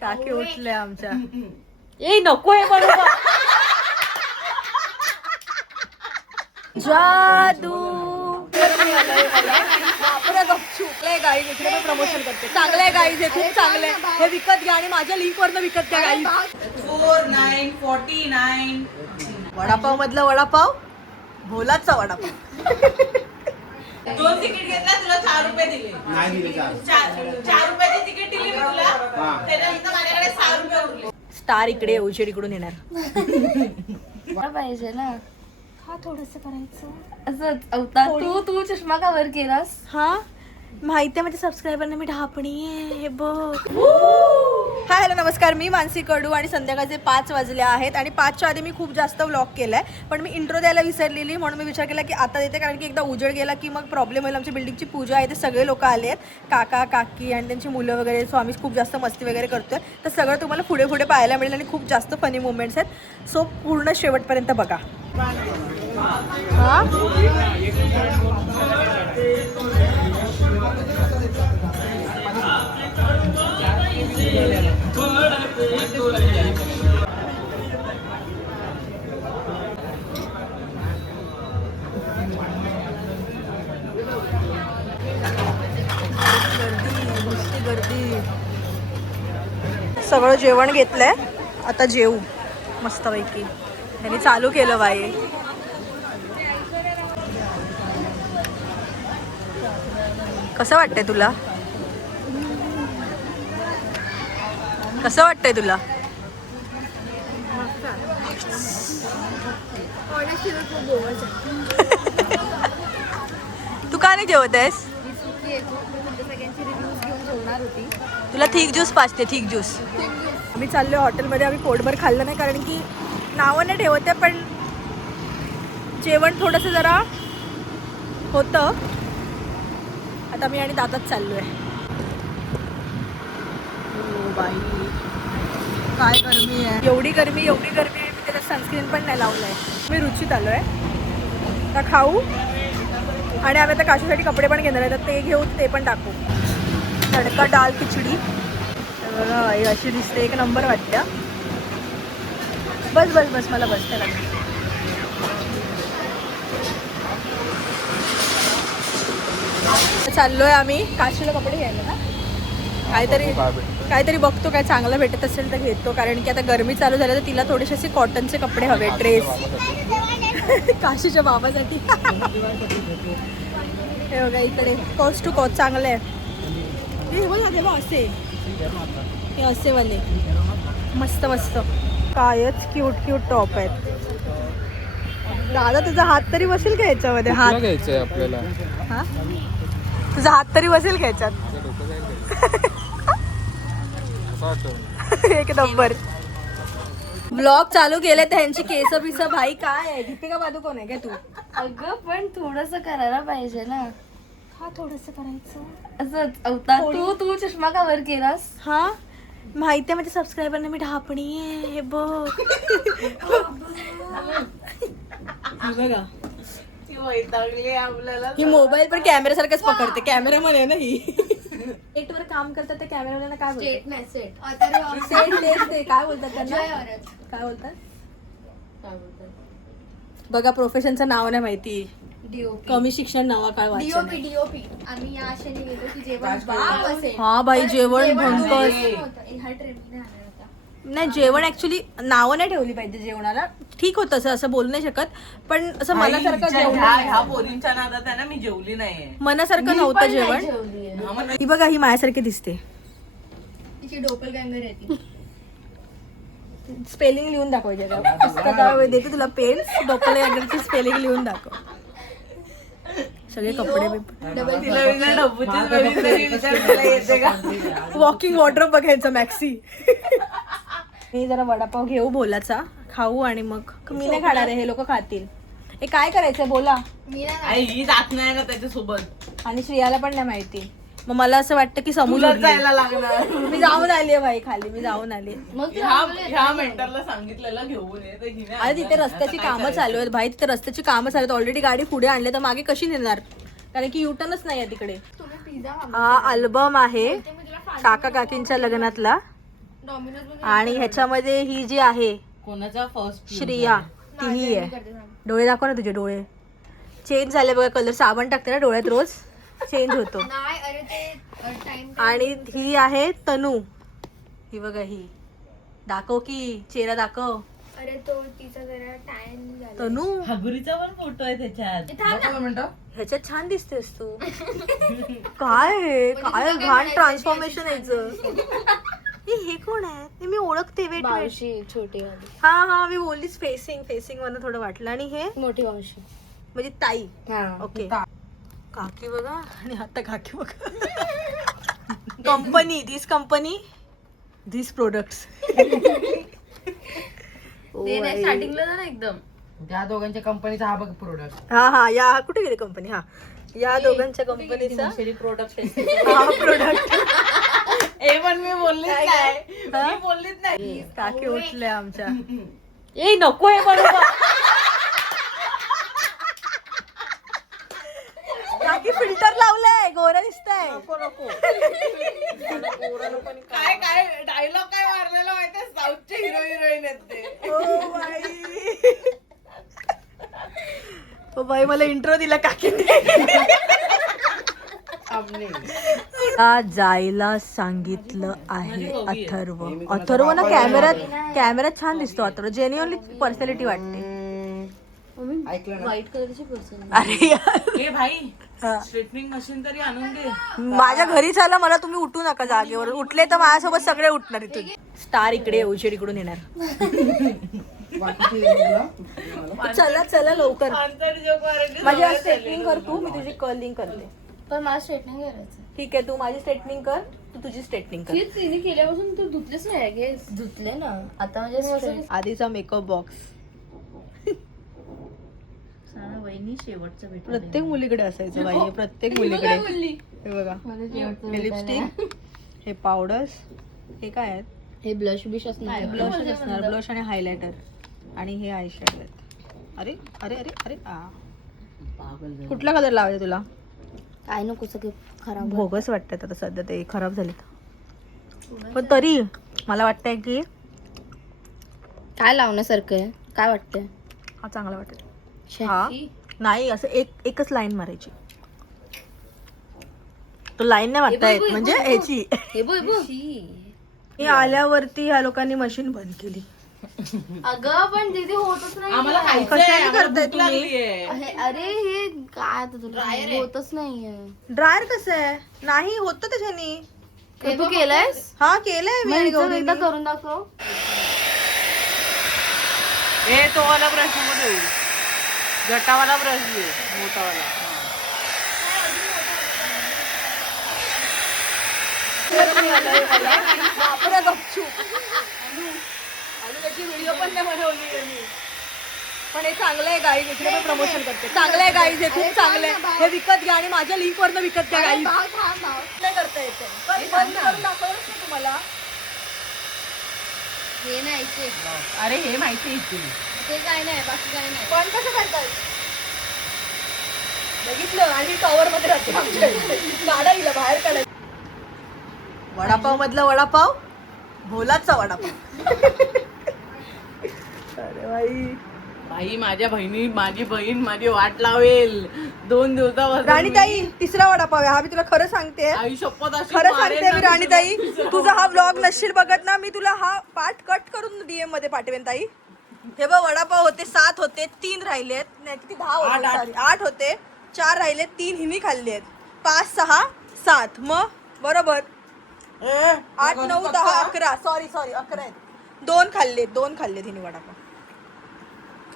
काकी उठल्या आमच्या. ए नको आहे बरोबर. जादू गाईज इकडे पण प्रमोशन करते. चांगलं आहे गाईज, हे खूप चांगलं आहे. हे विकत घ्या आणि माझ्या लिंक वरनं विकत घ्या गाईज. 4949 वडापाव मधला वडापाव, भोलाचा वडापाव. 2 तिकीट घेतला तुला 4 रुपये दिले. नाही दिले 4 रुपयाची तिकीट दिली मी तुला. त्याच्यानंतर माझ्याकडे 6 रुपये उरले. स्टार इकडे उजेड इकडून येणार. पाहिजे ना. हा थोडस करायचं असंच अवतार. तू चष्मा का वर केलास? हा माहिती आहे, माझ्या सबस्क्रायबरना मी ढापणी आहे बघ. हाय हॅलो नमस्कार, मी मानसी कडू आणि संध्याकाळचे 5 वाजले आहेत आणि 5च्या आधी मी खूप जास्त व्लॉग केलाय, पण मी इंट्रो द्यायला विसरलेली, म्हणून मी विचार केला की आता देते, कारण की एकदा उजेड गेला की मग प्रॉब्लेम होईल. आमच्या बिल्डिंगची पूजा आहे, ते सगळे लोक आले आहेत, काका काकी आणि त्यांची मुलं वगैरे. सो आम्ही खूप जास्त मस्ती वगैरे करतोय, तर सगळं तुम्हाला पुढे पुढे पाहायला मिळेल आणि खूप जास्त फनी मुमेंट्स आहेत. सो पूर्ण शेवटपर्यंत बघा. हां गर्दी. सगळं जेवण घेतलंय, आता जेवू मस्तपैकी. त्यांनी चालू केलं बाई. कसं वाटतंय तुला? कसं वाटतंय तुला? तू का नाही जेवत आहेस? तुला थिक ज्यूस पाचते, थिक ज्यूस. आम्ही चाललोय हॉटेलमध्ये. आम्ही पोटभर खाल्लं नाही, कारण की नावं नाही ठेवत आहे, पण जेवण थोडंसं जरा होतं. आता मी आणि दादाच चाललोय. बाई काय गरमी आहे, एवढी गरमी आहे. मी त्याला सनस्क्रीन पण नाही लावलंय. मी रुचीत आलोय. आता खाऊ आणि आम्ही आता काशीसाठी कपडे पण घेणार आहे, तर ते घेऊ, ते पण टाकू. तडका डाळ खिचडी अशी दिसते, एक नंबर वाटतं. बस बस बस मला बस त्याला. चाललोय आम्ही काशीला कपडे घ्यायला ना. काहीतरी बघतो, काय चांगलं भेटत असेल तर घेतो, कारण की आता गरमी चालू झाली, तर तिला थोडेसे असे कॉटनचे कपडे हवे, ड्रेस. काशीच्या बाबासाठी. हे बघा इकडे कॉस्ट टू कॉस्ट चांगलं आहे. हे बघा असे, हे असे वाले मस्त मस्त कायच क्यूट टॉप आहेत. दादा तुझा हात तरी बसेल का याच्यामध्ये? हात घ्यायचंय आपल्याला. हा तुझा हात तरी बसेल का याच्यात? एक नंबर. ब्लॉग चालू केले, त्यांची केस बिस. भाई काय आहे, दीपिका पादुकोण आहे काय तू? अगं पण थोडस करायला पाहिजे ना. हा थोडस करायचं. असंच अवतार. तू चष्मा का वर केलास? हा माहिती आहे, माझ्या सबस्क्रायबरना मी ढापणी आहे बघ. बघा ही मोबाईल पण कॅमेऱ्यासारखंच पकडते. कॅमेरामन आहे ना ही. सेटवर काम करतात त्या कॅमेरामॅनला काय बोलतात? सेट काय बोलतात त्यांना? काय बोलतात बघा, प्रोफेशनचं नाव नाही माहिती. कमी शिक्षण नावा काय वाचन. डीओपी आम्ही या आशेने गेलो की जेवण. हा बाई जेवण भंकस नाही. जेवण ऍक्च्युली नावं नाही ठेवली पाहिजे जेवणाला. ठीक होतं असं बोलू नाही शकत, पण असं मनासारखं जेवण. ह्या पोरींच्या नादात आहे ना, मी जेवली नाहीये. मनासारखं नव्हतं जेवण. ही बघा, ही माझ्यासारखी दिसते. तिची डोपलगँगर आहे ती. स्पेलिंग लिहून दाखवायचे का? पुस्तकावर देते तुला पेन, डोपलगँगरची स्पेलिंग लिहून दाखव. सगळे कपडे वॉकिंग वॉर्डरोब बघायचं मॅक्सी. मी जरा वडापाव घेऊ भोलाचा, खाऊ आणि मग मी नाही खाणार आहे, हे लोक खातील. हे काय करायचं बोला. ही जात नाही ना त्याच्यासोबत, आणि श्रेयाला पण नाही माहिती. मग मला असं वाटतं की समोर जायला लागणार. मी जाऊन आली आहे बाई खाली, मी जाऊन आली. मग ह्या मेंटरला सांगितलेलं घेऊन ये, तर हिने अरे तिथे रस्त्याची कामं चालू आहेत भाई, तिथे रस्त्याची कामं चालू आहेत. ऑलरेडी गाडी पुढे आणली, तर मागे कशी नेणार, कारण की युटर्नच नाही आहे तिकडे. हा अल्बम आहे काका काकींच्या लग्नातला. आणि ह्याच्यामध्ये ही जी आहे कोणाचा फर्स्ट श्रिया तीही आहे. डोळे दाखव ना तुझे डोळे चेंज झाले बघा कलर. साबण टाकते ना डोळ्यात रोज चेंज होतो. नाही अरे ते टाइम आणि ही आहे तनू. ही बघा ही दाखव की चेहरा दाखव. अरे तो तिचा जरा टाइम झाला. तनू हगुरीचा पण फोटो आहे त्याच्यात. ह्याच्यात छान दिसतेस तू. काय आहे? काय घाण ट्रान्सफॉर्मेशन यायचं. हे कोण आहे? मी ओळखते. Wait wait. मावशी छोटी वाली हा हा मी बोललीच फेसिंग मला थोडं वाटलं. आणि हे मोठी मावशी म्हणजे ताई. हा ओके काकी बघा आणि आता काकी बघा. कंपनी दिस प्रोडक्ट्स. स्टार्टिंगला ना एकदम त्या दोघांच्या कंपनीचा हा बघ प्रोडक्ट. हा या कुठे गेले कंपनी. हा या दोघांच्या कंपनीचा प्रोडक्ट हा प्रोडक्ट. हे पण मी बोललीच नाही. मी बोललीच नाही. काकी उठल्या आमच्या. ए नको हे बरोबर. काकी फिल्टर लावलंय गोरा दिसतंय. काय काय डायलॉग काय मारलेला माहितीये साऊथचे हिरो हिरोईन आहेत ते. ओ बाई मला इंट्रो दिला काकीने. जायला सांगितलं आहे अथर्व ना कॅमेऱ्यात छान दिसतो अथर्व. जेन्युअनली पर्सनॅलिटी वाटते. व्हाईट कलरची पर्सन. अरे यार. ए भाई स्ट्रेटनिंग मशीन तरी आणून दे. माझ्या घरी चला मला तुम्ही उठू नका जागेवर. उठले तर माझ्यासोबत सगळे उठणार इथून. स्टार इकडे उजेड इकडून येणार. चला चला लवकर. माझी स्ट्रेटनिंग कर तू. मी तुझी कर्लिंग करते. पण मला स्ट्रेटनिंग करायचं. ठीक आहे तू माझी स्ट्रेटनिंग कर. तू तुझी स्ट्रेटनिंग कर. तिने केल्यापासून तू धुतलेच नाही गे. धुतले ना आता म्हणजे आधीचा मेकअप बॉक्स वहिनी शेवटचं भेट. प्रत्येक मुलीकडे असायचं बाई. प्रत्येक मुलीकडे. हे बघा हे लिपस्टिक हे पावडर्स हे काय आहेत. हे ब्लश बिश असणार. ब्लश असणार. ब्लश आणि हायलायटर आणि हे आय शॅडो आहेत. अरे अरे अरे अरे कुठला कलर लावायचा तुला. काय नको सगळे खराब. भोगस वाटतात आता सध्या ते खराब झालेत. पण तरी मला वाटतंय की काय लावण्यासारखं आहे. काय वाटतंय. हा चांगला वाटेल. हा नाही असं एकच लाईन मारायची. तो लाईन नाही मारता येत म्हणजे ह्याची. हे बघ मी आल्यावरती ह्या लोकांनी मशीन बंद केली. अगं पण तिथे होतच नाही. आम्हाला कशाने करताय तुम्ही. अरे हे काय आता तुला होतच नाहीये. ड्रायर कसं आहे. नाही होतं त्याच्यानी. तू केलंयस. हा केलंय मी आणि गौरीने. एकदा करून दाखव. ए तो वाला ब्रश नको देऊ. जटावाला ब्रश दे मोठावाला. बापरे गपचूप. आणि त्याची व्हिडिओ पण नाही बनवली मी. पण हे चांगलं आहे गाईज. इकडे पण प्रमोशन करते. चांगलं आहे गाईज. हे खूप चांगलं आहे. हे विकत घ्या आणि माझ्या लिंक वरनं विकत घ्या गाईज. नाही करता येते. पण बंद करून दाखवलंच ना तुम्हाला. हे नाही अरे हे माहिती ते काय नाही बाकी काय नाही. पण कसं करतात बघितलं. आणि टॉवर मध्ये राहते आमच्या इथे. काढायला बाहेर काढायला. वडापाव मधला वडापाव भोलाचा वडापाव. अरे बाई भाई माझी बहीण माझी वाट लावेल 2 दिवसावर. राणीताई तिसरा वडापाव आहे हा. मी तुला खरं सांगते. आई शपथ अशी खरं मारेल सांगते ना मी राणीताई. तुझा हा ब्लॉग नसशील बघत ना मी तुला हा पार्ट कट करून डीएम मध्ये पाठवेन ताई. हे बघ वडापाव होते 7 होते 3 राहिलेत. नाही किती 10 होते. सॉरी 8 होते 4 राहिले 3 हिनी खाल्ले आहेत. 5 6 7 मग बरोबर 8 9 10 11. सॉरी 11 आहेत. 2 खाल्लेत हिनी वडापाव.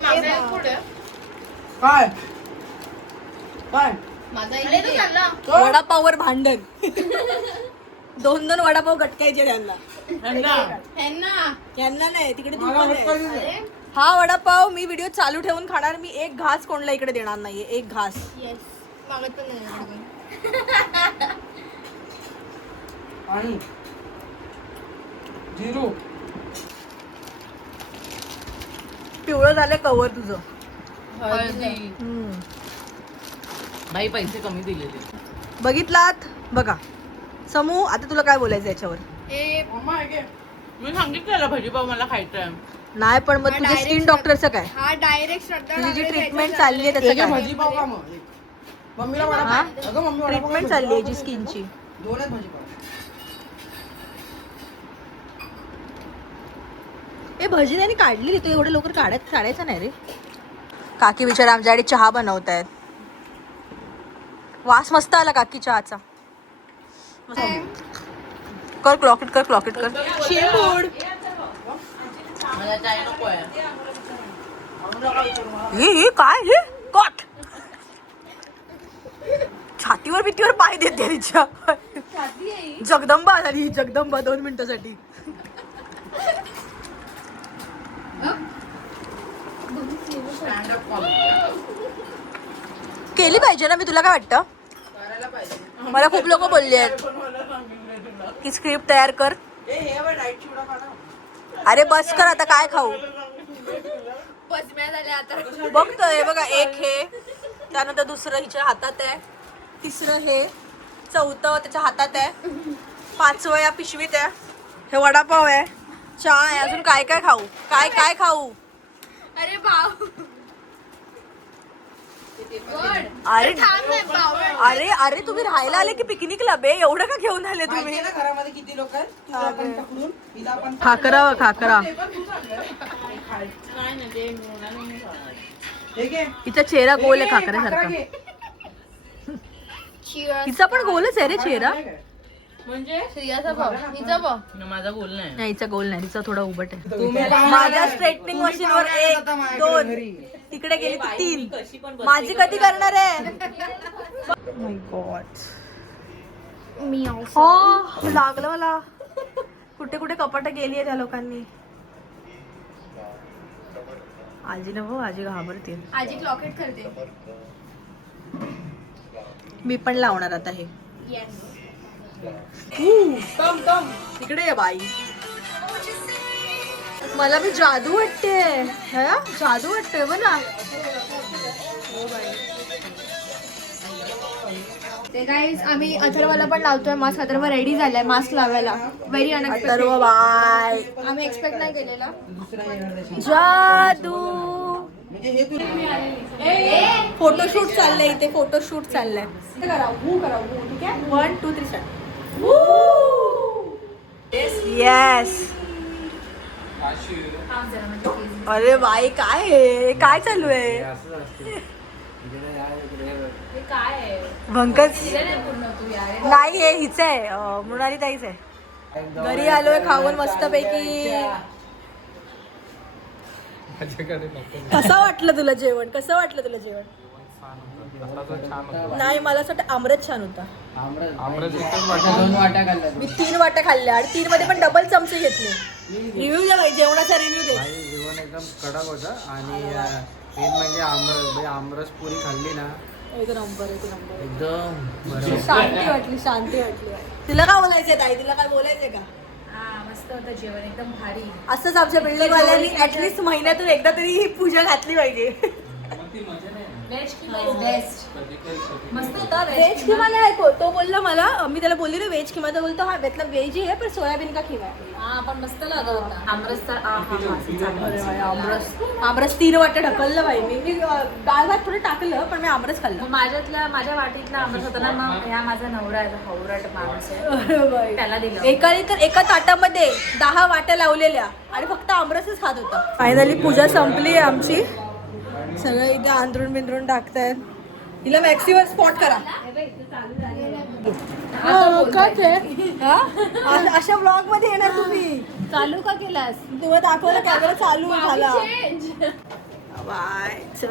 काय काय वडापाववर भांडण. 2 वडापाव गटकायचे त्यांना. यांना नाही तिकडे हा वडापाव मी व्हिडिओ चालू ठेवून खाणार. मी एक घास कोणला इकडे देणार नाहीये. एक घास. मागत पण नाही. आणि जिरू पिवळं झालं कवर तुझं. बाई पैसे कमी दिलेले. बघितलात बघा. समू आता तुला काय बोलायचं याच्यावर. मी सांगितलेलं भजीपाव मला खायचंय. नाही पण मग तुझ्या स्किन डॉक्टरचं काय? हा डायरेक्ट श्रद्धा तुझी जी लागले ट्रीटमेंट त्याच्या चालली आहे त्याचं काय? भजीपाव का मग मम्मीला वडापाव हा? अगं मम्मी वडापाव ट्रीटमेंट चालली आहे जी स्किनची. दोन आहेत भजीपाव. ए भजी त्यांनी काढली तू एवढं लवकर काढायचं नाही रे. काकी बिचारा आमच्याकडे चहा बनवत आहेत. वास मस्त आला काकी चहाचा. कर क्लॉकेट कर शिंबूड. मला चाय नको आहे. हे काय हे कॉट छातीवर भीतीवर पाय देते तिच्या. जगदंबा झाली जगदंबा 2 मिनिटासाठी. केली पाहिजे ना. मी तुला काय वाटतं? करायला पाहिजे. मला खूप लोक बोलले आहेत की स्क्रिप्ट तयार कर. हे बघ डाएट चिवडा खा ना. अरे बस कर आता काय खाऊ. पचम्या झाल्या आता. बघतोय बघा. एक हे त्यानंतर दुसरं हिच्या हातात आहे. तिसरं हे चौथं त्याच्या हातात आहे. 5वं या पिशवीत आहे. हे वडापाव आहे. चहा आहे. अजून काय काय खाऊ. काय खाऊ. अरे भाऊ अरे थांब ना भाऊ. अरे तुम्ही राहायला आले की पिकनिकला बे. एवढं का घेऊन आले तुम्ही? माहितीये ना घरामध्ये किती लोक आहेत. तुला पण पकडून हिला पण खाकरा नाही ना ते मुलांना नाही खाणार. हे घे. हिचा चेहरा गोल आहे खाकरा खाकऱ्यासारखा. घे. Cheers. हिचा पण गोलच आहे रे चेहरा. म्हणजे श्रेयाचा भाऊ हिचा भाऊ. माझा बोल नाही. नाही हिचा गोल नाही. हिचा थोडा उभट आहे. तुम्ही काय माझ्या स्ट्रेटनिंग मशीनवर काय 1 आता माझ्याकडे 2 घरी? तिकडे गेली ती 3. माझी कधी करणार आहे? माय गॉड. मी also. लागलं मला. कुठे कुठे कपाट गेली आहे त्या लोकांनी. आजी ना भाऊ आजी घाबरते. आजी क्लॉकेट करते. मी पण लावणार आता हे. येस. तम तिकडे ये बाई. मला मी जादू वाटते. जादू वाटते बघा. ते गाईज आम्ही अथर्वला पण लावतोय मास्क. अथर्व रेडी झालाय मास्क लावायला. व्हेरी सर्व अनएक्सपेक्टेड. बाय. आम्ही एक्सपेक्ट नाही केलेला. दुसरा येणार त्याच्यात. जादू. म्हणजे हे तू फोटोशूट चाललंय इथे. फोटोशूट चाललंय. करा ठीक आहे. 1 2 3 स्टार्ट. येस. अरे बाई काय आहे? काय चालू आहे? भंकच नाही हे हिच आहे. मृणाली ताईच आहे. घरी आलोय खाऊन मस्तपैकी. कसं वाटलं तुला जेवण? नाही मला असं वाटतं आमरस छान होता. दोन वाट्या खाल्ल्या. मी 3 वाट्या खाल्ल्या आणि 3 मध्ये पण डबल चमचे घेतले. रिव्ह्यू द्या बाई. जेवणाचा रिव्ह्यू दे. जेवण एकदम कडक होतं आणि मेन म्हणजे आमरस पुरी खाल्ली ना एक नंबर. एकदम बरं. शांती वाटली. तिला काय बोलायचंय ताई? तिला काय बोलायचंय का? मस्त होतं जेवण एकदम भारी. असंच आमच्या बिल्डिंग वाल्यांनी ऍटलीस्ट महिन्यातून एकदा तरी ही पूजा घातली पाहिजे. बेस्ट. मस्त होता व्हेज किमा नाही ऐकू. तो बोलला मला. मी त्याला बोलली रे व्हेज किमा. तर बोलतो हा मतलब व्हेज ही है पर सोयाबीन का किमा है. हा पण मस्त लागत होता. आमरस तर अरे बाई, आमरस 3 वाट्या ढकललं बाई. मी डाळ भात थोडं टाकलं पण मी आमरस खाल्लं. माझ्या वाटीतला आमरस होता ना. मग ह्या माझा नवरा आहे हवरट माणूस आहे. अरे बाई. त्याला दिलं. एका ताटामध्ये 10 वाट्या लावलेल्या आणि फक्त आमरसच खात होता. फायनली पूजा संपली आहे आमची. सगळं इथे आंधरून बिंधरून टाकतायत. हिला मॅक्सिमम स्पॉट करा. अशा ब्लॉग मध्ये येणार तुम्ही. चालू का केलास? तुम्हाला दाखवलं कॅमेरा चालू झाला.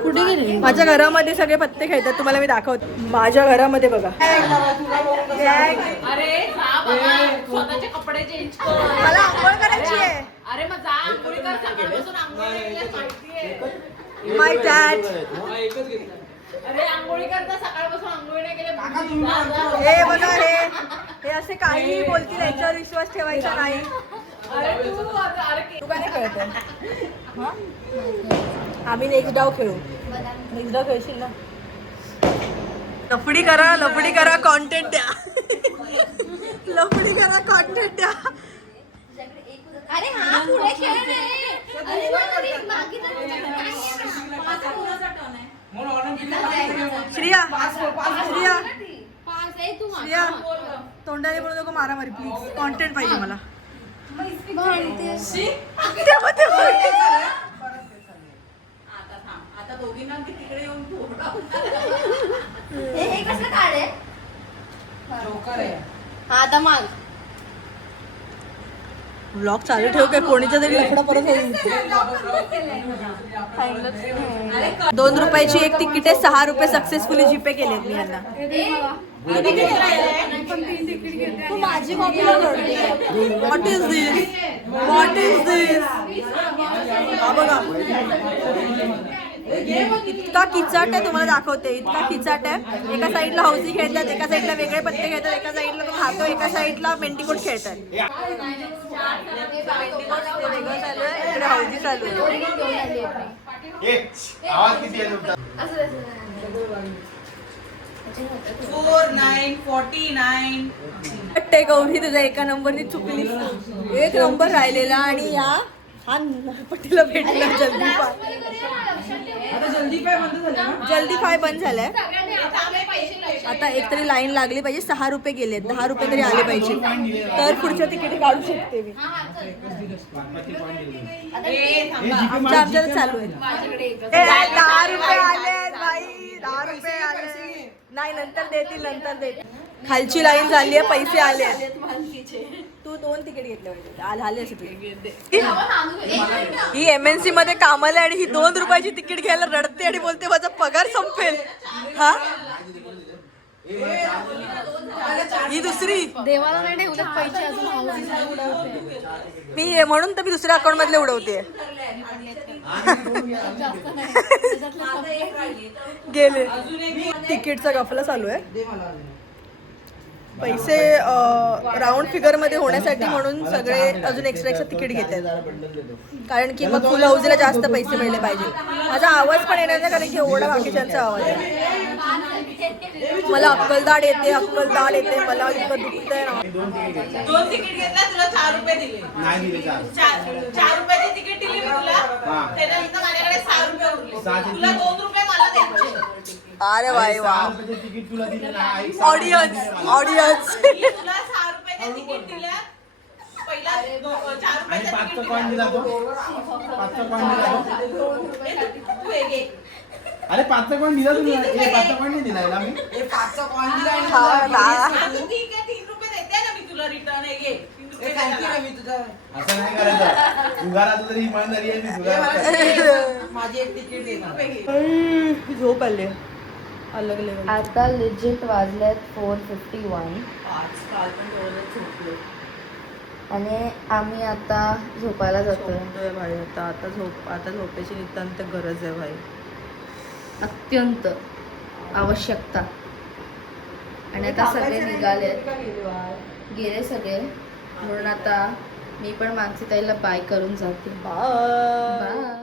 कुठे गेली? माझ्या घरामध्ये सगळे पत्ते खेळतात. तुम्हाला मी दाखवते. माझ्या घरामध्ये बघा. अरे जा बाबा, स्वतःचे कपडे चेंज कर. मला आंघोळ करायची आहे. अरे मग जा आंघोळी कर. सकाळपासून आंघोळी केली माहितीये. माय डॅड. अरे आंघोळी करता सकाळपासून आंघोळी नाही केली. हे बघा हे असे काही बोलतील याच्यावर विश्वास ठेवायचा नाही. अरे तू काय नाही कळत आहे? आम्ही नेक्स्ट डाव खेळू. नेक्स्ट डाव खेळशील ना? लफडी करा कॉन्टेंट द्या. लफडी करा कॉन्टेंट द्या. अरे हा पुढे खेळ नाही. अरे बापरे, बाकी तर तुझ्याकडे काही आहे ना. श्रिया श्रिया पाच आहे तू माझा. श्रिया तोंडाने बोलू नको मारामारी प्लीज. कॉन्टेंट पाहिजे मला. हे कसं काढ आहे? जोकर आहे. हा आता माग. ब्लॉग चालू ठेव काय कोणीच्या तरी लफडा परत होईल. 2 रुपयाची एक तिकीट आहे. 6 रुपये सक्सेसफुली जीपे केलेत मी यांना. तू माझी copy what is this what is this. बघा इतका किचाट आहे. तुम्हाला दाखवते इतका किचाट आहे. एका साईडला हौसी खेळतात, एका साईडला वेगळे पत्ते खेळतात, एका साईडला तो खातो, एका साईडला मेंटिकोट खेळतात. वेगळं चालू आहे, इकडे हौसी चालू आहे. आवाज किती येत होता? 4949. वाटतंय गौरी तुझा एका नंबरनी चुकली. एक नंबर राहिलेला आणि हा पटीला भेटला. जल्दी फाय बंद झालाय. आता एक तरी लाईन लागली पाहिजे. 6 रुपये गेले, 10 रुपये तरी आले पाहिजे तर पुढच्या तिकीट काढू शकते मी. आमच्या चालू आहे. 10 रुपये आले भाई, 10 रुपये आले. नाही नंतर देतील, नंतर देतील. खालची लाईन झाली आहे, पैसे आले. तू 2 तिकीट घेतले पाहिजे. झाले असे तुझे. ही MNC मध्ये कामाला आणि ही 2 रुपयाची तिकीट घ्यायला रडते आणि बोलते माझा पगार संपेल. हा ही दुसरी देवाला नाही ठेवले पैसे अजून हौसीला उडवते. मी म्हणून तर मी दुसऱ्या अकाउंट मधले उडवते. गेले. तिकीटचा गफला चालू आहे. दे मला अजून. पैसे राऊंड फिगर मध्ये होण्यासाठी म्हणून सगळे अजून एक्स्ट्रा तिकीट घेतात. कारण की मग फुल हाऊसला जास्त पैसे मिळले पाहिजे. माझा आवाज पण येणार नाही कारण की एवढा बाकीच्यांचा आवाज आहे. मला अक्कलदाड येते मला इतकं दुखतंय ना. 2 तिकीट घेतला तुला 4 रुपये दिले. नाही दिले चार. 4 रुपयाची तिकीट दिली मी तुला. त्याच्यानंतर माझ्याकडे 6 रुपये उरले. तुला 2 रुपये मला द्यायचे. अरे वाय वा. 6 रुपयाचे तिकीट तुला दिले नाही. ऑडियन्स मी तुला 6 रुपयाचे तिकीट दिलं. पहिला 4 आणि रुपयाचा 5चा कॉइन दिला तो. 5चा कॉइन दिला तो. तू हे घे. अरे 5चा कॉइन दिला तुम्ही. 5चा कॉइन नाही दिला मी. हे 5चा कॉइन दिला आणि हा, तुला हा. आता ठीक आहे 3 रुपये देते ना मी तुला रिटर्न. हे घे 3 रुपये हे थँक्यू द्यायला. रे मी तुझा. असं नाही करायचं. जुगारात तरी इमानदारी आहे. मी हे जुगारात मला माझी एक तिकीट दे मला. झोप आले अलग लेवल. आता लिजिट वाजल्यात 4:51 आणि आम्ही आता झोपायला जातोय. झोपतोय भाई. आता झोपायची नितांत गरज आहे भाई. अत्यंत आवश्यकता. आणि आता सगळे निघाले गेले सगळे म्हणून आता मी पण मानसी ताईला बाय करून जाते. बाय. बाय.